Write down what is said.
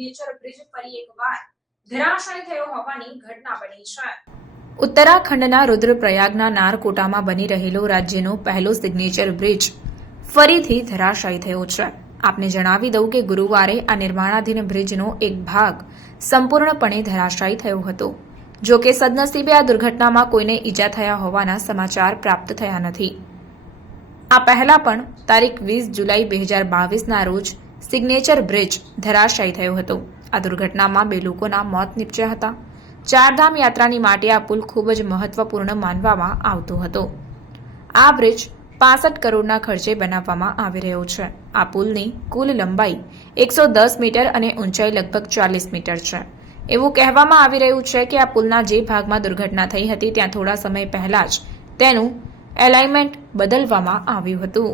Signature bridge ફરી એકવાર ધરાશાયી થયો હોવાની ઘટના બની છે। ઉત્તરાખંડના રુદ્રપ્રયાગના નારકોટામાં બની રહેલો રાજ્યનો પહેલો સિગ્નેચર બ્રિજ ફરીથી ધરાશાયી થયો છે। આપને જણાવી દઉં કે ગુરુવારે આ નિર્માણાધીન બ્રિજનો એક ભાગ સંપૂર્ણપણે ધરાશાયી થયો હતો। જો કે સદનસીબે આ દુર્ઘટનામાં કોઈને ઈજા થયા હોવાના સમાચાર પ્રાપ્ત થયા નથી। આ પહેલા પણ તારીખ 20 જુલાઈ 2022ના રોજ સિગ્નેચર બ્રિજ ધરાશાયી થયો હતો। આ દુર્ઘટનામાં 2 લોકોના મોત નીપજ્યા હતા। ચારધામ યાત્રાની માટે આ પુલ ખૂબ જ મહત્વપૂર્ણ માનવામાં આવતો હતો। આ બ્રિજ 65 કરોડના ખર્ચે બનાવવામાં આવી રહ્યો છે। આ પુલની કુલ લંબાઈ 110 મીટર અને ઊંચાઈ લગભગ 40 મીટર છે। એવું કહેવામાં આવી રહ્યું છે કે આ પુલના જે ભાગમાં દુર્ઘટના થઈ હતી ત્યાં થોડા સમય પહેલા જ તેનું એલાઇનમેન્ટ બદલવામાં આવ્યું હતું।